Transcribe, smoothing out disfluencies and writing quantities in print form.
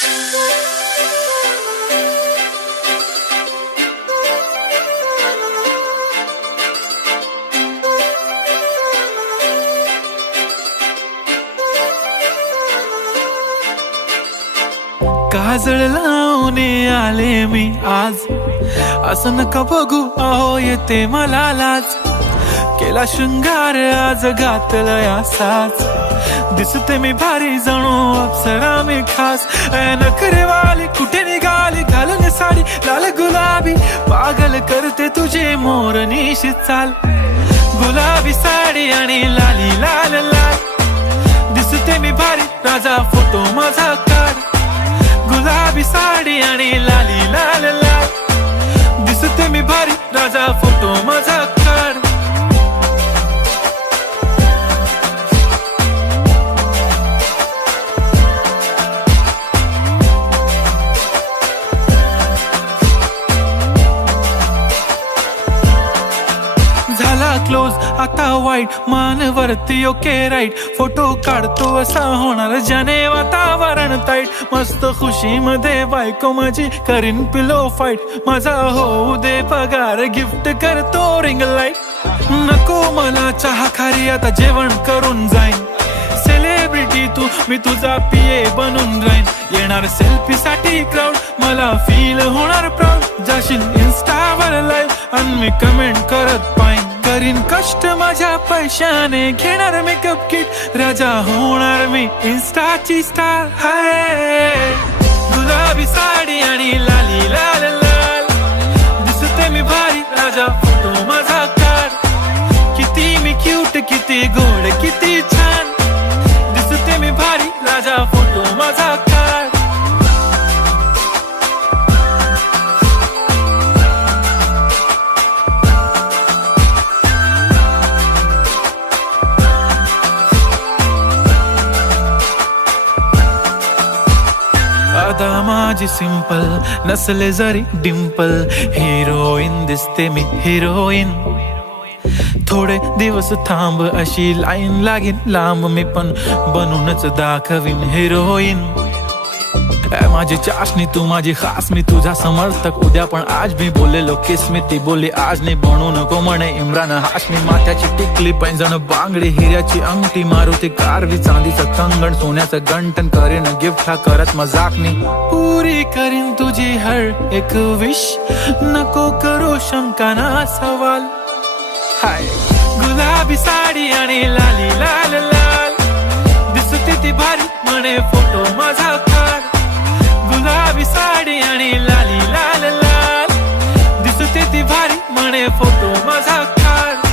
काजळ लावून आले मी आज, असं नका बघू अहो येते मला लाज. केला शृंगार आज घातला साज, दिसते मी भारी जणू अप्सरा मी खास. नखरेवाली कुठे निघाली घालून साडी लाल गुलाबी, पागल करते तुझे मोरनीशी चाल. गुलाबी साडी आणि लाली लाल लाल, दिसते मी भारी राजा फोटो माझा काढ. गुलाबी साडी आणि लाली लाल लाल, दिसते मी भारी राजा फोटो माझा काढ. झाला क्लोज आता वाईट, मान वरती ओके राईट. फोटो काढतो असा होणार ज्याने वातावरण ताईट. मस्त खुशी मध्ये बायको माझी करीन पिलो फाईट. माझा होऊ दे पगार गिफ्ट करतो रिंग लाईट. नको मला चहा खारी आता जेवण करून जाईन. सेलिब्रिटी तू मी तुझा पिये बनून राहीन. येणार सेल्फी साठी क्राऊड मला फील होणार प्राऊड. जाशील इन्स्टावर लाईव्ह आणि मी कमेंट करत पाईन. करीन कष्ट माझ्या पैशाने घेणार मेकअप किट. राजा होणार मी इन्स्टाची स्टार. हाय गुलाबी साडी आणि लाली लाल लाल, दिसते मी भारी राजा फोटो माझा काढ. किती मी क्यूट किती गोड किती छान, दिसते मी भारी राजा फोटो माझा काढ. अदा माझी सिंपल नसले जरी डिंपल, हिरोईन दिसते मी हिरोईन. थोडे दिवस थांब अशी लाईन लागेल लांब, मी पण बनूनच दाखवीन हिरोईन. माझी चाशनी तू माझी खास, मी तुझा समर्थक उद्या पण आज. मी बोललेलो किस मी ती बोलली आज नाही. बनू नको म्हणे इम्रान हाशमी. माथ्याची टिकली पैंजण बांगडी हिऱ्याची अंगठी, मारुती कारवी चांदीचं कंगण सोन्याचं गंटन. करीन गिफ्ट हा करत मजाकनी, पुरी करीन तुझी हर एक विश. नको करू शंका ना सवाल. हाय गुलाबी साडी आणि लाली लाल लाल, दिसते ती भारी म्हणे फोटो माझा काढ. गुलाबी साडी आणि लाली लाल लाल, दिसते ती भारी म्हणे फोटो माझा काढ.